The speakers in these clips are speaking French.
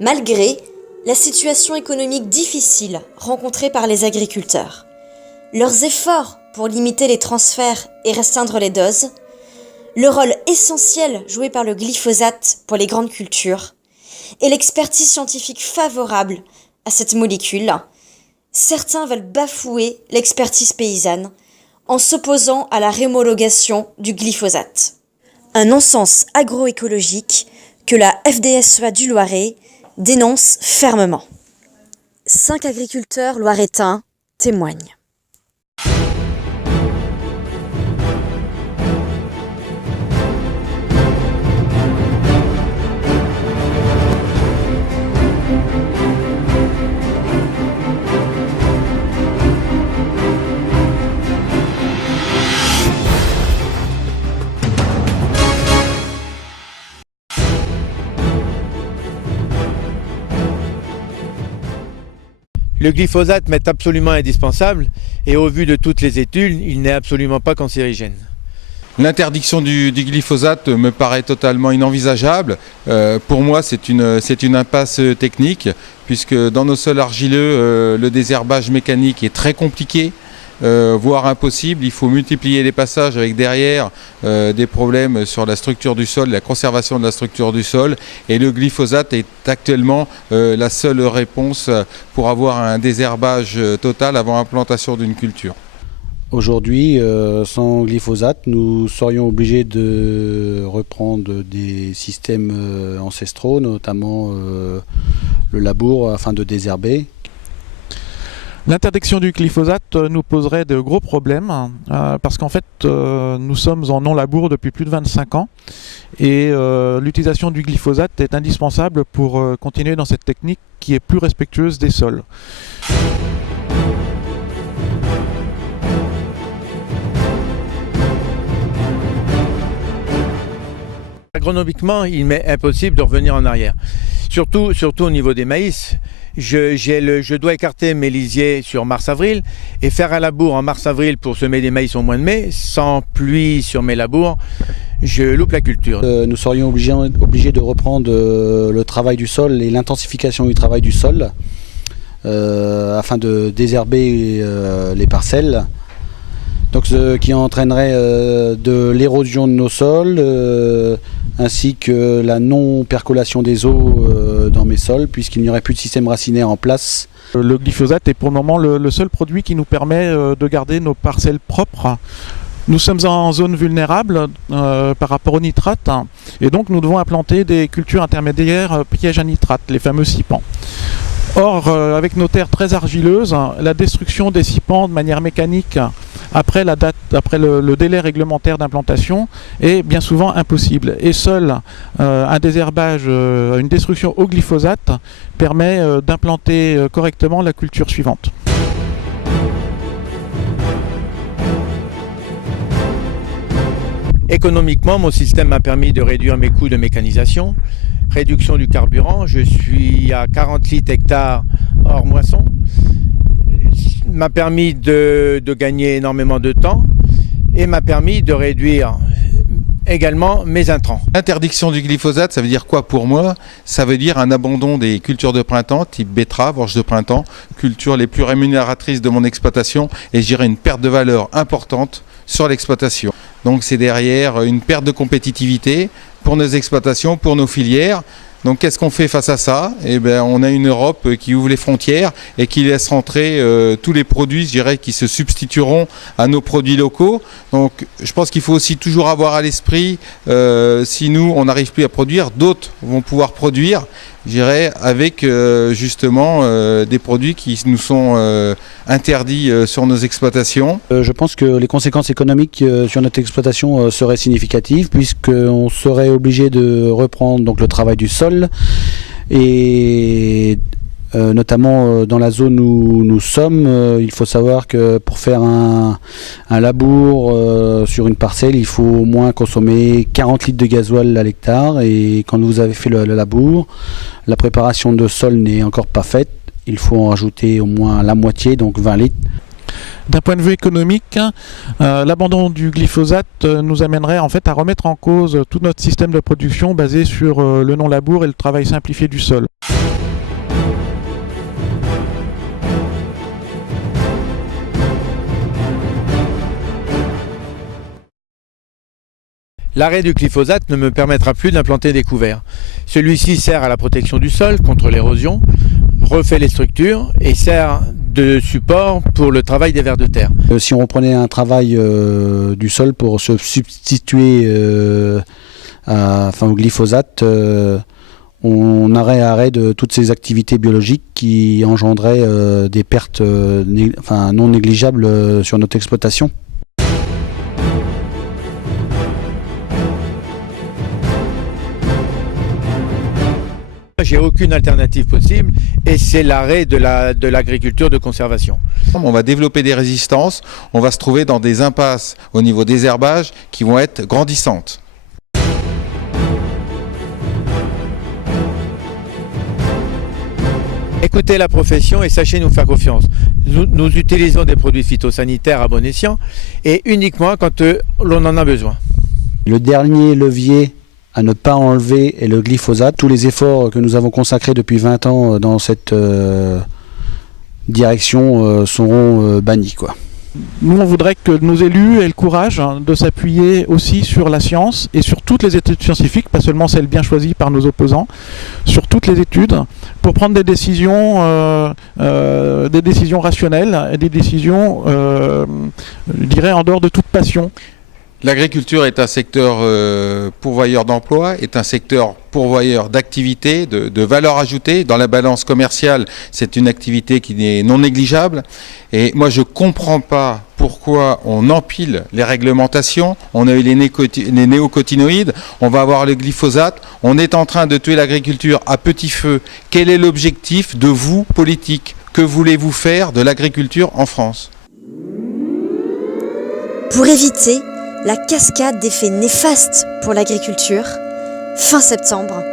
malgré la situation économique difficile rencontrée par les agriculteurs. Leurs efforts pour limiter les transferts et restreindre les doses, le rôle essentiel joué par le glyphosate pour les grandes cultures et l'expertise scientifique favorable à cette molécule, certains veulent bafouer l'expertise paysanne en s'opposant à la réhomologation du glyphosate. Un non-sens agroécologique que la FDSEA du Loiret dénonce fermement. 5 agriculteurs loiretains témoignent. Le glyphosate m'est absolument indispensable et au vu de toutes les études, il n'est absolument pas cancérigène. L'interdiction du glyphosate me paraît totalement inenvisageable. Pour moi, c'est une impasse technique, puisque dans nos sols argileux, le désherbage mécanique est très compliqué, voire impossible. Il faut multiplier les passages avec derrière des problèmes sur la structure du sol, la conservation de la structure du sol. Et le glyphosate est actuellement la seule réponse pour avoir un désherbage total avant implantation d'une culture. Aujourd'hui, sans glyphosate, nous serions obligés de reprendre des systèmes ancestraux, notamment le labour, afin de désherber. L'interdiction du glyphosate nous poserait de gros problèmes parce qu'en fait nous sommes en non-labour depuis plus de 25 ans et l'utilisation du glyphosate est indispensable pour continuer dans cette technique qui est plus respectueuse des sols. Agronomiquement, il m'est impossible de revenir en arrière. Surtout au niveau des maïs. Je dois écarter mes lisiers sur mars-avril et faire un labour en mars-avril pour semer des maïs au mois de mai. Sans pluie sur mes labours, je loupe la culture. Nous serions obligés de reprendre le travail du sol et l'intensification du travail du sol afin de désherber les parcelles. Donc, ce qui entraînerait de l'érosion de nos sols ainsi que la non-percolation des eaux dans mes sols, puisqu'il n'y aurait plus de système racinaire en place. Le glyphosate est pour le moment le seul produit qui nous permet de garder nos parcelles propres. Nous sommes en zone vulnérable par rapport aux nitrates et donc nous devons implanter des cultures intermédiaires pièges à nitrates, les fameux sipans. Or, avec nos terres très argileuses, la destruction des sipans de manière mécanique après le délai réglementaire d'implantation est bien souvent impossible. Et seul un désherbage, une destruction au glyphosate permet d'implanter correctement la culture suivante. Économiquement, mon système m'a permis de réduire mes coûts de mécanisation, réduction du carburant. Je suis à 40 litres hectare hors moisson. M'a permis de gagner énormément de temps et m'a permis de réduire également mes intrants. L'interdiction du glyphosate, ça veut dire quoi pour moi? Ça veut dire un abandon des cultures de printemps, type betterave, orge de printemps, cultures les plus rémunératrices de mon exploitation, et je dirais une perte de valeur importante sur l'exploitation. Donc c'est derrière une perte de compétitivité pour nos exploitations, pour nos filières. Donc qu'est-ce qu'on fait face à ça? Eh bien, on a une Europe qui ouvre les frontières et qui laisse rentrer tous les produits, je dirais, qui se substitueront à nos produits locaux. Donc je pense qu'il faut aussi toujours avoir à l'esprit, si nous, on n'arrive plus à produire, d'autres vont pouvoir produire, je dirais, avec justement des produits qui nous sont interdits sur nos exploitations. Je pense que les conséquences économiques sur notre exploitation seraient significatives, puisqu'on serait obligé de reprendre donc, le travail du sol et notamment dans la zone où nous sommes, il faut savoir que pour faire un labour sur une parcelle, il faut au moins consommer 40 litres de gasoil à l'hectare, et quand vous avez fait le labour, la préparation de sol n'est encore pas faite, il faut en rajouter au moins la moitié, donc 20 litres. D'un point de vue économique, l'abandon du glyphosate nous amènerait en fait à remettre en cause tout notre système de production basé sur le non-labour et le travail simplifié du sol. L'arrêt du glyphosate ne me permettra plus d'implanter des couverts. Celui-ci sert à la protection du sol contre l'érosion, refait les structures et sert de support pour le travail des vers de terre. Si on reprenait un travail du sol pour se substituer au glyphosate, on aurait arrêt de toutes ces activités biologiques qui engendraient des pertes non négligeables sur notre exploitation. J'ai aucune alternative possible et c'est l'arrêt de l'agriculture de conservation. On va développer des résistances, on va se trouver dans des impasses au niveau des herbages qui vont être grandissantes. Écoutez la profession et sachez nous faire confiance. Nous utilisons des produits phytosanitaires à bon escient et uniquement quand l'on en a besoin. Le dernier levier à ne pas enlever est le glyphosate. Tous les efforts que nous avons consacrés depuis 20 ans dans cette direction seront bannis, quoi. Nous, on voudrait que nos élus aient le courage de s'appuyer aussi sur la science et sur toutes les études scientifiques, pas seulement celles bien choisies par nos opposants, sur toutes les études, pour prendre des décisions rationnelles et des décisions, je dirais, en dehors de toute passion. L'agriculture est un secteur pourvoyeur d'emplois, est un secteur pourvoyeur d'activités, de valeur ajoutée. Dans la balance commerciale, c'est une activité qui est non négligeable. Et moi, je ne comprends pas pourquoi on empile les réglementations. On a eu les néocotinoïdes, on va avoir le glyphosate. On est en train de tuer l'agriculture à petit feu. Quel est l'objectif de vous, politiques? Que voulez-vous faire de l'agriculture en France? Pour éviter la cascade d'effets néfastes pour l'agriculture, fin septembre,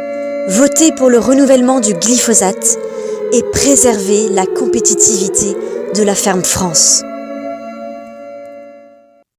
votez pour le renouvellement du glyphosate et préservez la compétitivité de la ferme France.